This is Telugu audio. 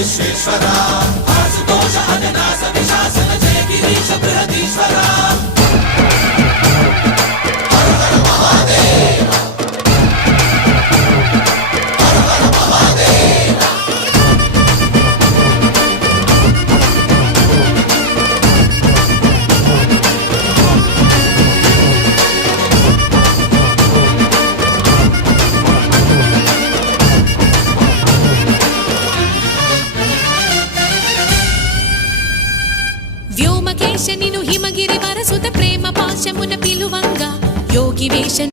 విశ్వేశ్వర ఆశుతోష అజనాశ విశాసన జయ గిరీశ బృహదీశ్వర హర హర మహాదేవ హర హర మహాదేవ వ్యోమకేశ నిను హిమగిరి వరసుత ప్రేమ పాశమున పిలువంగా యోగి వేష